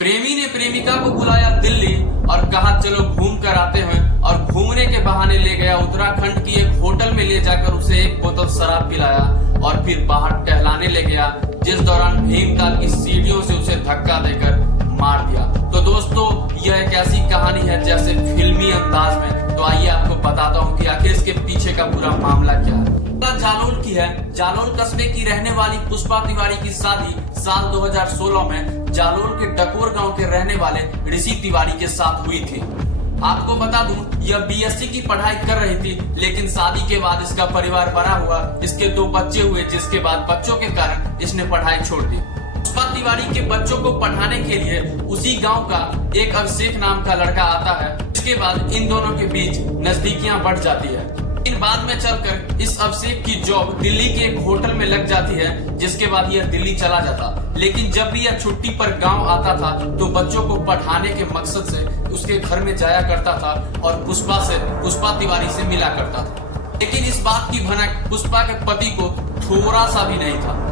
प्रेमी ने प्रेमिका को बुलाया दिल्ली और कहा चलो घूम कर आते हैं, और घूमने के बहाने ले गया उत्तराखंड की एक होटल में ले जाकर उसे एक बोतल शराब पिलाया और फिर बाहर टहलाने ले गया, जिस दौरान भीमताल की सीढ़ियों से उसे धक्का देकर मार दिया। तो दोस्तों, यह एक ऐसी कहानी है जैसे फिल्मी अंदाज में। तो आइए आपको बताता हूँ कि आखिर इसके पीछे का पूरा मामला क्या है। जालौन की है। जालौन कस्बे की रहने वाली पुष्पा तिवारी की शादी साल 2016 में जालौन के डकोर गांव के रहने वाले ऋषि तिवारी के साथ हुई थी। आपको बता दूं, यह बीएससी की पढ़ाई कर रही थी, लेकिन शादी के बाद इसका परिवार बड़ा हुआ, इसके 2 बच्चे हुए, जिसके बाद बच्चों के कारण इसने पढ़ाई छोड़ दी। पुष्पा तिवारी के बच्चों को पढ़ाने के लिए उसी गांव का एक अभिषेक नाम का लड़का आता है। इसके बाद इन दोनों के बीच नजदीकियां बढ़ जाती है। लेकिन बाद में चलकर इस अभिषेक की जॉब दिल्ली के एक होटल में लग जाती है, जिसके बाद यह दिल्ली चला जाता। लेकिन जब भी यह छुट्टी पर गांव आता था तो बच्चों को पढ़ाने के मकसद से उसके घर में जाया करता था और पुष्पा तिवारी से मिला करता था। लेकिन इस बात की भनक पुष्पा के पति को थोड़ा सा भी नहीं था।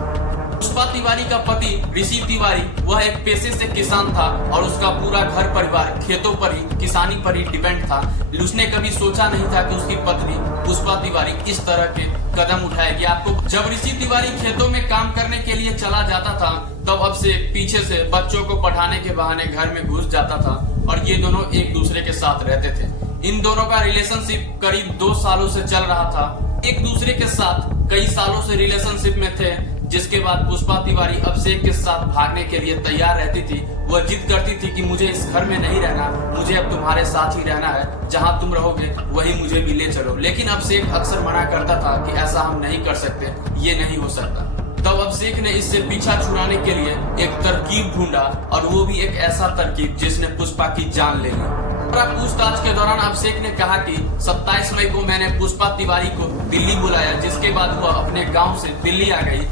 पुष्पा तिवारी का पति ऋषि तिवारी वह एक पेशे से किसान था और उसका पूरा घर परिवार खेतों पर ही, किसानी पर ही डिपेंड था। उसने कभी सोचा नहीं था कि उसकी पत्नी पुष्पा तिवारी इस तरह के कदम उठाएगी। आपको जब ऋषि तिवारी खेतों में काम करने के लिए चला जाता था, तब अब से पीछे से बच्चों को पढ़ाने के बहाने घर में घुस जाता था और ये दोनों एक दूसरे के साथ रहते थे। इन दोनों का रिलेशनशिप करीब 2 सालों से चल रहा था। एक दूसरे के साथ कई सालों से रिलेशनशिप में थे, जिसके बाद पुष्पा तिवारी अभिषेक के साथ भागने के लिए तैयार रहती थी। वह जिद करती थी कि मुझे इस घर में नहीं रहना, मुझे अब तुम्हारे साथ ही रहना है, जहां तुम रहोगे वहीं मुझे भी ले चलो। लेकिन अभिषेक अक्सर मना करता था कि ऐसा हम नहीं कर सकते, ये नहीं हो सकता। तब अभिषेक ने इससे पीछा छुड़ाने के लिए एक तरकीब ढूंढा, और वो भी एक ऐसा तरकीब जिसने पुष्पा की जान ले ली। पूछताछ के दौरान अभिषेक ने कहा कि 27 मई को मैंने पुष्पा तिवारी को दिल्ली बुलाया, जिसके बाद वह अपने गांव से दिल्ली आ गई।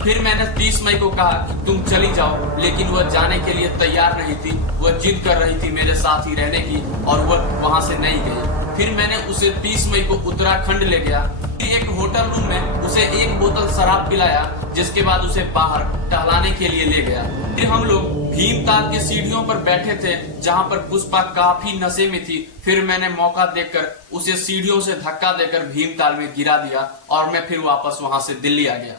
फिर मैंने 30 मई को कहा कि तुम चली जाओ, लेकिन वह जाने के लिए तैयार नहीं थी। वह जिद कर रही थी मेरे साथ ही रहने की, और वह वहां से नहीं गई। फिर मैंने उसे 30 मई को उत्तराखंड ले गया। फिर एक होटल रूम में उसे एक बोतल शराब पिलाया, जिसके बाद उसे बाहर टहलाने के लिए ले गया। फिर हम लोग भीमताल के सीढ़ियों पर बैठे थे, जहां पर पुष्पा काफी नशे में थी। फिर मैंने मौका देखकर उसे सीढ़ियों से धक्का देकर भीमताल में गिरा दिया, और मैं फिर वापस वहां से दिल्ली आ गया।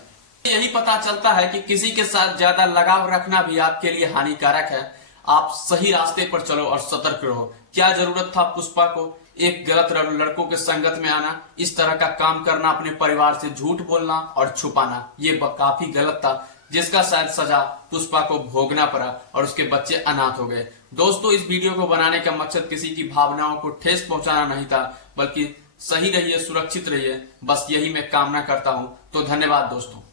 यही पता चलता है कि किसी के साथ ज्यादा लगाव रखना भी आपके लिए हानिकारक है। आप सही रास्ते पर चलो और सतर्क रहो। क्या जरूरत था पुष्पा को एक गलत लड़कों के संगत में आना, इस तरह का काम करना, अपने परिवार से झूठ बोलना और छुपाना, ये काफी गलत था, जिसका शायद सजा पुष्पा को भोगना पड़ा और उसके बच्चे अनाथ हो गए। दोस्तों, इस वीडियो को बनाने का मकसद किसी की भावनाओं को ठेस पहुंचाना नहीं था, बल्कि सही रहिए, सुरक्षित रहिए, बस यही मैं कामना करता हूं। तो धन्यवाद दोस्तों।